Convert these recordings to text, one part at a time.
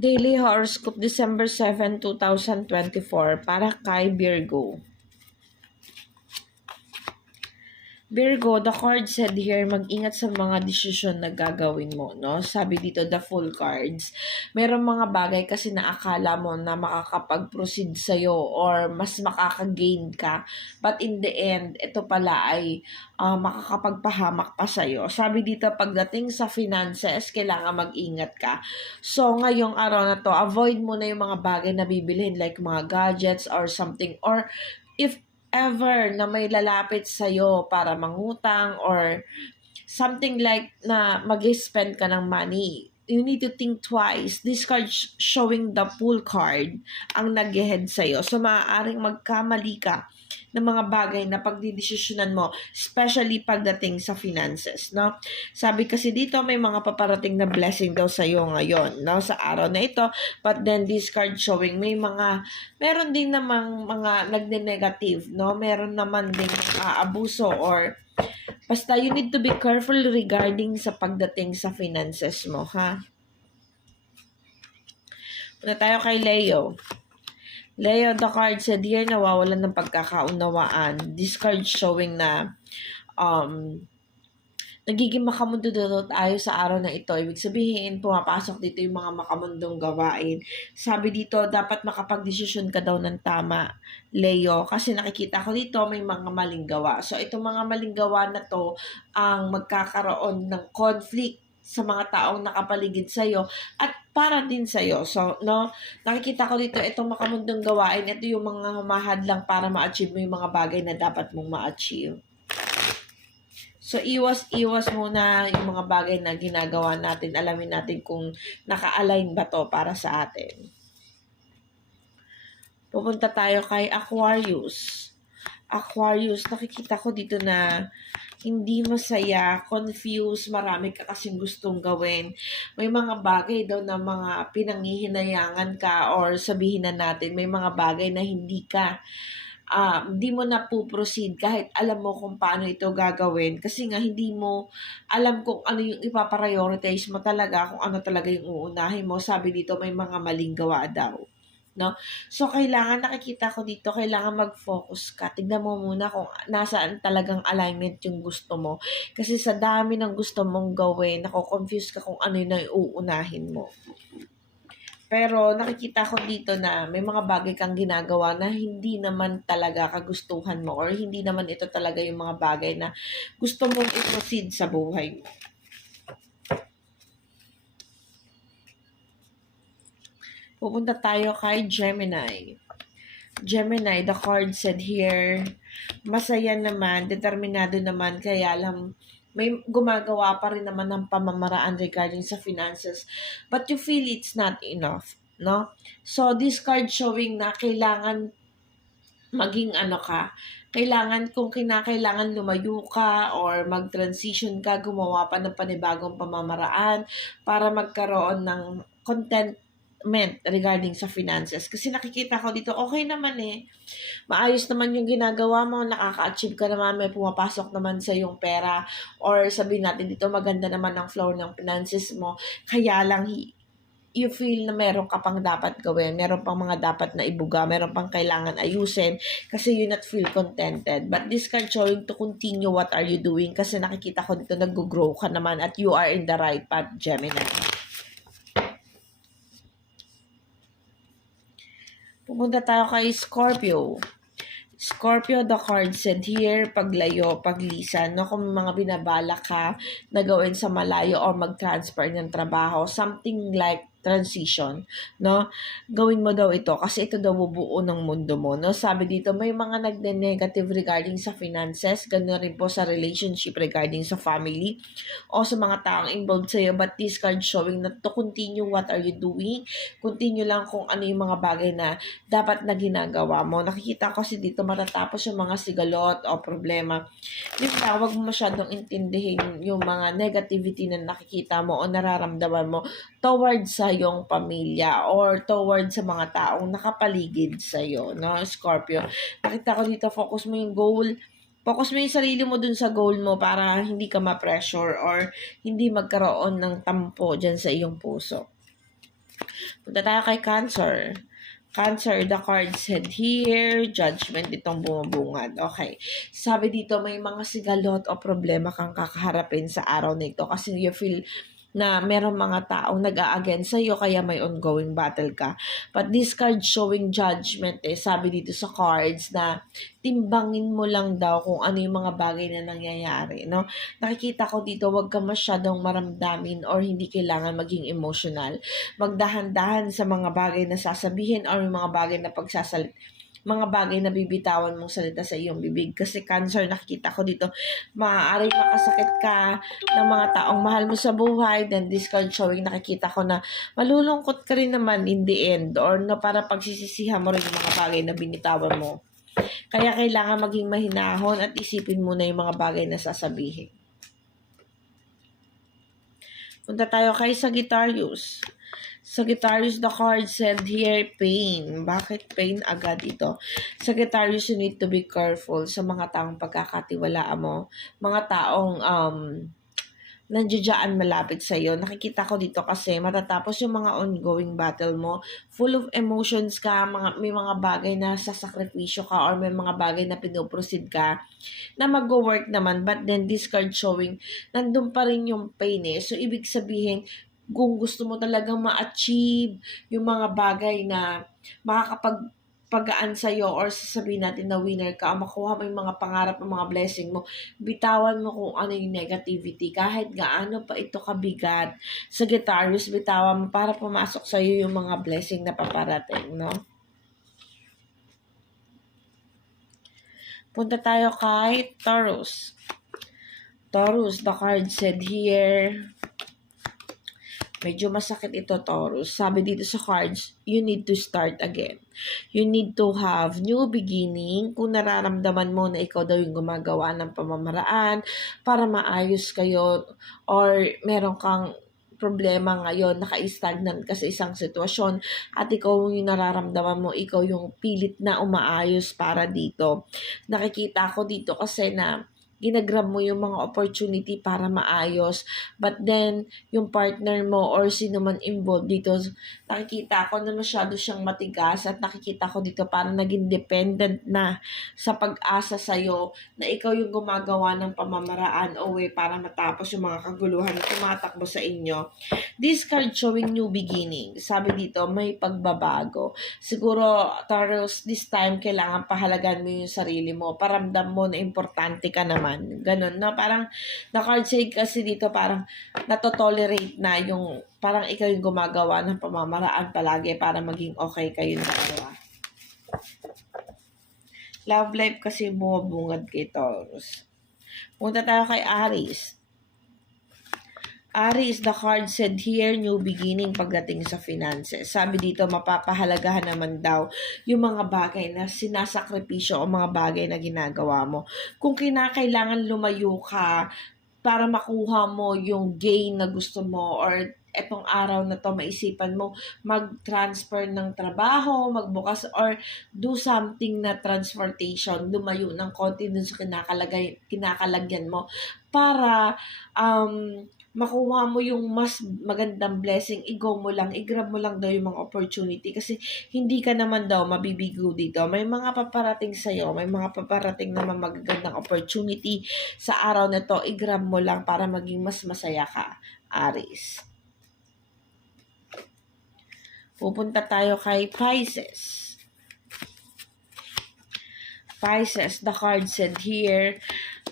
Daily Horoscope December 7, 2024 para kay Virgo. Virgo, the card said here, mag-ingat sa mga desisyon na gagawin mo, no? Sabi dito, the full cards. Merong mga bagay kasi na akala mo na makakapag-proceed sa'yo or mas makaka-gain ka. But in the end, ito pala ay makakapagpahamak pa sa'yo. Sabi dito, pagdating sa finances, kailangan mag-ingat ka. So, ngayong araw na to, avoid mo na yung mga bagay na bibilhin like mga gadgets or something. Or if ever na may lalapit sa'yo para mangutang or something like na mag-spend ka ng money, you need to think twice. This card showing the full card ang nag-head sa'yo. So, maaaring magkamali ka ng mga bagay na pagdidesisyonan mo, especially pagdating sa finances, no? Sabi kasi dito, may mga paparating na blessing daw sa'yo ngayon, no? Sa araw na ito. But then, this card showing, meron din namang mga nagne-negative, no? Meron naman din abuso or basta you need to be careful regarding sa pagdating sa finances mo, ha? Punta tayo kay Leo. Leo, the card said here, nawawalan ng pagkakaunawaan. This card showing na nagiging makamundo tayo sa araw na ito. Ibig sabihin, pumapasok dito yung mga makamundong gawain. Sabi dito, dapat makapag-desisyon ka daw ng tama, Leo. Kasi nakikita ko dito, may mga maling gawa. So, itong mga maling gawa na to, ang magkakaroon ng conflict sa mga taong nakapaligid sa'yo at para din sa'yo. So, no, nakikita ko dito, itong makamundong gawain, ito yung mga humahadlang para ma-achieve mo yung mga bagay na dapat mong ma-achieve. So, iwas muna yung mga bagay na ginagawa natin. Alamin natin kung naka-align ba to para sa atin. Pupunta tayo kay Aquarius. Aquarius, nakikita ko dito na hindi masaya, confused, marami ka kasing gustong gawin. May mga bagay daw na mga pinanghihinayangan ka or sabihin na natin, may mga bagay na hindi mo na po-proceed kahit alam mo kung paano ito gagawin kasi nga hindi mo alam kung ano yung ipaprioritize mo talaga, kung ano talaga yung uunahin mo. Sabi dito, may mga maling gawa daw. No? So, nakikita ko dito, kailangan mag-focus ka. Tignan mo muna kung nasaan talagang alignment yung gusto mo. Kasi sa dami ng gusto mong gawin, nako-confuse ka kung ano yung uunahin mo. Pero nakikita ko dito na may mga bagay kang ginagawa na hindi naman talaga kagustuhan mo or hindi naman ito talaga yung mga bagay na gusto mong i-proceed sa buhay mo. Pupunta tayo kay Gemini. Gemini, the card said here, masaya naman, determinado naman, kaya lang may gumagawa pa rin naman ng pamamaraan regarding sa finances. But you feel it's not enough, no? So, this card showing na kailangan maging kailangan kung kinakailangan lumayo ka or mag-transition ka, gumawa pa ng panibagong pamamaraan para magkaroon ng regarding sa finances. Kasi nakikita ko dito, okay naman maayos naman yung ginagawa mo, nakaka-achieve ka naman, may pumapasok naman sa yung pera, or sabihin natin dito, maganda naman ang flow ng finances mo, kaya lang you feel na meron ka pang dapat gawin, meron pang mga dapat na ibuga, meron pang kailangan ayusin, kasi you not feel contented. But this card showing to continue what are you doing, kasi nakikita ko dito, nag-grow ka naman at you are in the right path, Gemini. Pupunta tayo kay Scorpio. Scorpio, the card said here, paglayo, paglisan, no? Kung mga binabala ka na gawin sa malayo or mag-transfer ng trabaho, something like transition, no? Gawin mo daw ito kasi ito daw bubuo ng mundo mo, no? Sabi dito, may mga nagne-negative regarding sa finances, ganoon rin po sa relationship regarding sa family o sa mga taong involved sa'yo, but this card showing na to continue what are you doing, continue lang kung ano yung mga bagay na dapat na ginagawa mo. Nakikita ko kasi dito matatapos yung mga sigalot o problema. Yung huwag mo masyadong intindihin yung mga negativity na nakikita mo o nararamdaman mo towards sa iyong pamilya or towards sa mga taong nakapaligid sa iyo, no, Scorpio. Nakita ko dito, focus mo yung goal. Focus mo yung sarili mo dun sa goal mo para hindi ka ma-pressure or hindi magkaroon ng tampo dyan sa iyong puso. Punta tayo kay Cancer. Cancer, the card said here, judgment itong bumabungad. Okay. Sabi dito, may mga sigalot o problema kang kakaharapin sa araw na ito kasi you feel na merong mga taong nag-a-against sa'yo kaya may ongoing battle ka. But this card showing judgment sabi dito sa cards na timbangin mo lang daw kung ano yung mga bagay na nangyayari, no? Nakikita ko dito, wag ka masyadong maramdamin or hindi kailangan maging emotional. Magdahan-dahan sa mga bagay na sasabihin or yung mga bagay na mga bagay na bibitawan mong salita sa iyong bibig. Kasi Cancer, nakikita ko dito, maaaring makasakit ka ng mga taong mahal mo sa buhay. Then this card showing, nakikita ko na malulungkot ka rin naman in the end or na para pagsisisihan mo rin yung mga bagay na binitawan mo. Kaya kailangan maging mahinahon at isipin mo na yung mga bagay na sasabihin. Punta tayo kay Sagittarius. Sagittarius, the card said here, pain. Bakit pain agad ito? Sagittarius, you need to be careful sa mga taong pagkakatiwalaan mo. Mga taong nandiyan malapit sa iyo. Nakikita ko dito kasi matatapos yung mga ongoing battle mo. Full of emotions ka, may mga bagay na sasakripisyo ka or may mga bagay na pinoproceed ka na mag-work naman. But then this card showing, nandun pa rin yung pain So ibig sabihin, kung gusto mo talagang ma-achieve yung mga bagay na makakapagpagaan sa'yo or sasabihin natin na winner ka, makuha mo yung mga pangarap, ang mga blessing mo, bitawan mo kung ano yung negativity. Kahit gaano pa ito kabigat, Sagittarius, bitawan mo para pumasok sa'yo yung mga blessing na paparating, no? Punta tayo kay Taurus. Taurus, the card said here, medyo masakit ito, Taurus. Sabi dito sa cards, you need to start again. You need to have new beginning. Kung nararamdaman mo na ikaw daw yung gumagawa ng pamamaraan para maayos kayo or meron kang problema ngayon, naka-stagnant ka sa isang sitwasyon at ikaw yung nararamdaman mo, ikaw yung pilit na umaayos para dito. Nakikita ko dito kasi na ginagrab mo yung mga opportunity para maayos. But then, yung partner mo or sino man involved dito, nakikita ko na masyado siyang matigas at nakikita ko dito parang naging dependent na sa pag-asa sa'yo na ikaw yung gumagawa ng pamamaraan o way para matapos yung mga kaguluhan na tumatakbo sa inyo. This card showing new beginning. Sabi dito, may pagbabago. Siguro, Taurus, this time, kailangan pahalagan mo yung sarili mo. Paramdam mo na importante ka naman. Ganun, no? Parang, na-card say kasi dito, parang natotolerate na yung, parang ikaw yung gumagawa ng pamamaraan palagi para maging okay kayo dalawa. Love life kasi bumabungad kay Taurus. Punta tayo kay Aries. Aries, the card said here, new beginning pagdating sa finances. Sabi dito, mapapahalagahan naman daw yung mga bagay na sinasakripisyo o mga bagay na ginagawa mo. Kung kinakailangan lumayo ka para makuha mo yung gain na gusto mo or etong araw na to maisipan mo mag-transfer ng trabaho, magbukas or do something na transportation, lumayo ng konti dun sa kinakalagyan mo para makuha mo yung mas magandang blessing, i-go mo lang, i-grab mo lang daw yung mga opportunity kasi hindi ka naman daw mabibigo dito. May mga paparating sa'yo, may mga paparating naman magagandang opportunity sa araw na to, i-grab mo lang para maging mas masaya ka, Aries. Pupunta tayo kay Pisces. Pisces, the card said here,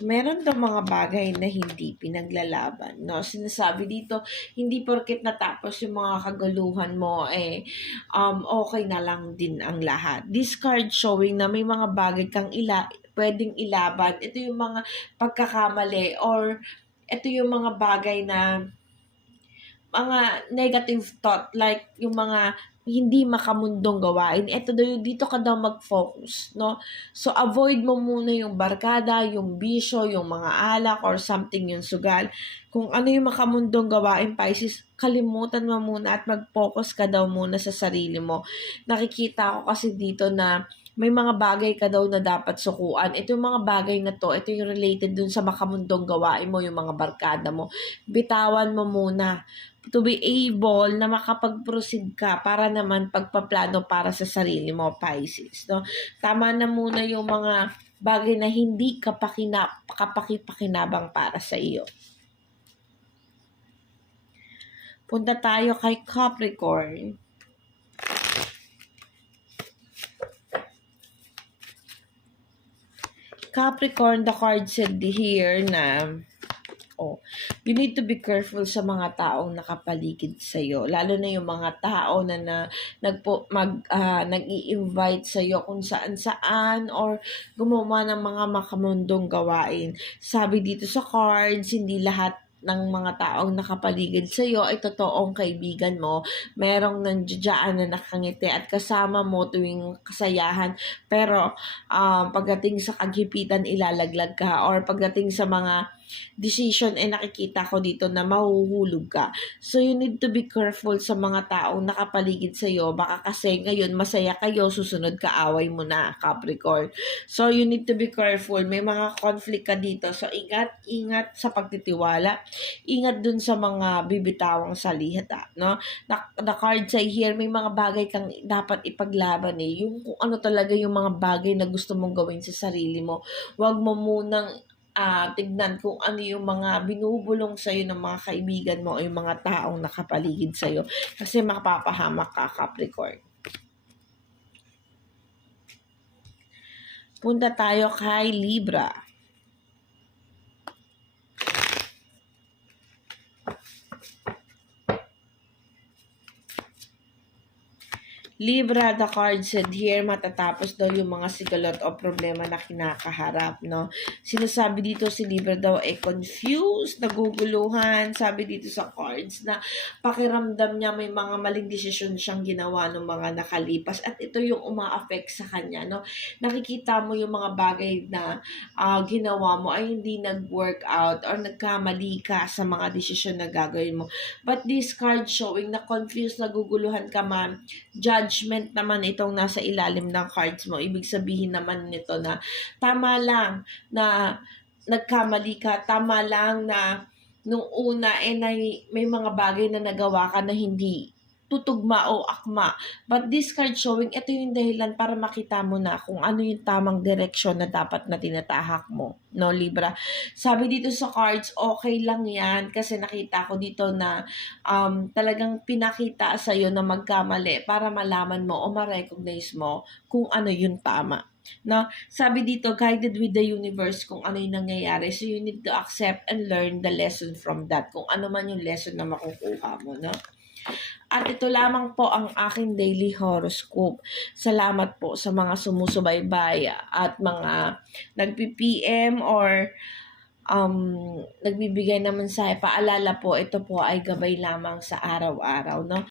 meron daw mga bagay na hindi pinaglalaban, no? Sinasabi dito, hindi porket natapos yung mga kaguluhan mo, okay na lang din ang lahat. This card showing na may mga bagay kang pwedeng ilaban. Ito yung mga pagkakamali or ito yung mga bagay na mga negative thought, like yung mga hindi makamundong gawain, dito ka daw mag-focus, no? So, avoid mo muna yung barkada, yung bisyo, yung mga alak, or something yung sugal. Kung ano yung makamundong gawain, Pisces, kalimutan mo muna at mag-focus ka daw muna sa sarili mo. Nakikita ko kasi dito na may mga bagay ka daw na dapat sukuan. Ito yung mga bagay na to, ito yung related dun sa makamundong gawain mo, yung mga barkada mo. Bitawan mo muna to be able na makapag-proceed ka para naman pagpaplano para sa sarili mo, Pisces. No? Tama na muna yung mga bagay na hindi kapakipakinabang para sa iyo. Punta tayo kay Capricorn. Capricorn, the card said here na you need to be careful sa mga taong nakapaligid sa iyo, lalo na yung mga tao na nag-i-invite sa iyo kung saan-saan or gumawa ng mga makamundong gawain. Sabi dito sa cards, hindi lahat ng mga taong nakapaligid sa iyo ay totoong kaibigan mo. Merong nandiyan na nakangiti at kasama mo tuwing kasayahan, pero pagdating sa kagipitan ilalaglag ka, or pagdating sa mga decision nakikita ko dito na mahuhulog ka. So you need to be careful sa mga taong nakapaligid sa iyo. Baka kasi ngayon masaya kayo, susunod ka away mo na, Capricorn. So you need to be careful. May mga conflict ka dito. So ingat sa pagtitiwala. Ingat dun sa mga bibitawang salita, no? The card say here, may mga bagay kang dapat ipaglaban yung kung ano talaga yung mga bagay na gusto mong gawin sa sarili mo. Huwag mo munang tignan kung ano yung mga binubulong sa'yo ng mga kaibigan mo o yung mga taong nakapaligid sa'yo, kasi mapapahamak ka, Capricorn. Punta tayo kay Libra. Libra, the card said here, matatapos daw yung mga sigalot o problema na kinakaharap, no? Sinasabi dito si Libra daw ay confused, naguguluhan. Sabi dito sa cards na pakiramdam niya may mga maling desisyon siyang ginawa ng mga nakalipas at ito yung uma-affect sa kanya, no? Nakikita mo yung mga bagay na ginawa mo ay hindi nag-work out or nagkamali ka sa mga desisyon na gagawin mo. But this card showing na confused, naguguluhan ka man, judgment naman itong nasa ilalim ng cards mo. Ibig sabihin naman nito na tama lang na nagkamali ka, tama lang na nung una may mga bagay na nagawa ka na hindi tutugma o akma. But this card showing, ito yung dahilan para makita mo na kung ano yung tamang direksyon na dapat na tinatahak mo, no, Libra? Sabi dito sa cards, okay lang yan kasi nakita ko dito na talagang pinakita sa'yo na magkamali para malaman mo o ma-recognize mo kung ano yung tama. No, sabi dito, guided with the universe kung ano yung nangyayari. So you need to accept and learn the lesson from that. Kung ano man yung lesson na makukuha mo, no? At ito lamang po ang aking daily horoscope. Salamat po sa mga sumusubaybay at mga nagpi-PM or nagbibigay naman sa paalala po. Ito po ay gabay lamang sa araw-araw, no?